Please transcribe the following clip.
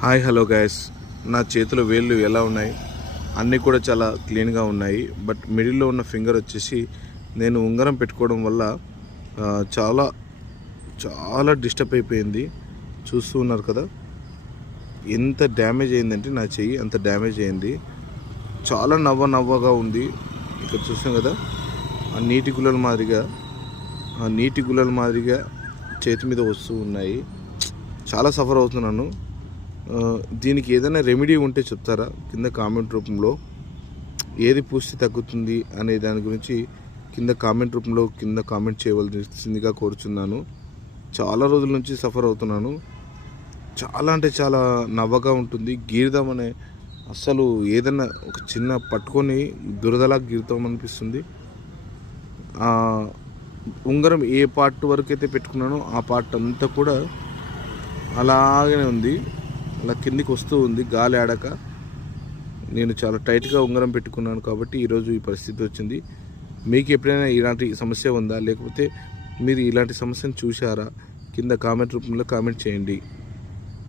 Hi hello guys, నా చేతుల వేళ్ళు ఎలా ఉన్నాయి? అన్నీ కూడా చాలా క్లీన్గా ఉన్నాయి. బట్ మిడిల్లో ఉన్న ఫింగర్ వచ్చేసి నేను ఉంగరం పెట్టుకోవడం వల్ల చాలా చాలా డిస్టర్బ్ అయిపోయింది. చూస్తూ ఉన్నారు కదా, ఎంత డ్యామేజ్ అయిందంటే నా చెయ్యి అంత డ్యామేజ్ అయింది. చాలా నవ్వగా ఉంది. ఇక్కడ చూసాం కదా, ఆ నీటి గుల్లల మాదిరిగా చేతి మీద వస్తూ ఉన్నాయి. చాలా సఫర్ అవుతున్నాను. దీనికి ఏదైనా రెమెడీ ఉంటే చెప్తారా? కింద కామెంట్ రూపంలో ఏది పూస్తే తగ్గుతుంది అనే దాని గురించి కింద కామెంట్ చేయవలసిందిగా కోరుచున్నాను. చాలా రోజుల నుంచి సఫర్ అవుతున్నాను. చాలా అంటే చాలా నవ్వగా ఉంటుంది. గీరుదామనే అస్సలు ఏదైనా ఒక చిన్న పట్టుకొని దురదలా గీరుతామనిపిస్తుంది. ఉంగరం ఏ పార్ట్ వరకు అయితే పెట్టుకున్నానో ఆ పార్ట్ అంతా కూడా అలాగనే ఉంది, అలా కిందికి వస్తూ ఉంది గాలి ఆడక. నేను చాలా టైట్గా ఉంగరం పెట్టుకున్నాను కాబట్టి ఈరోజు ఈ పరిస్థితి వచ్చింది. మీకు ఎప్పుడైనా ఇలాంటి సమస్య ఉందా, లేకపోతే మీరు ఇలాంటి సమస్యను చూశారా? కింద కామెంట్ రూపంలో కామెంట్ చేయండి.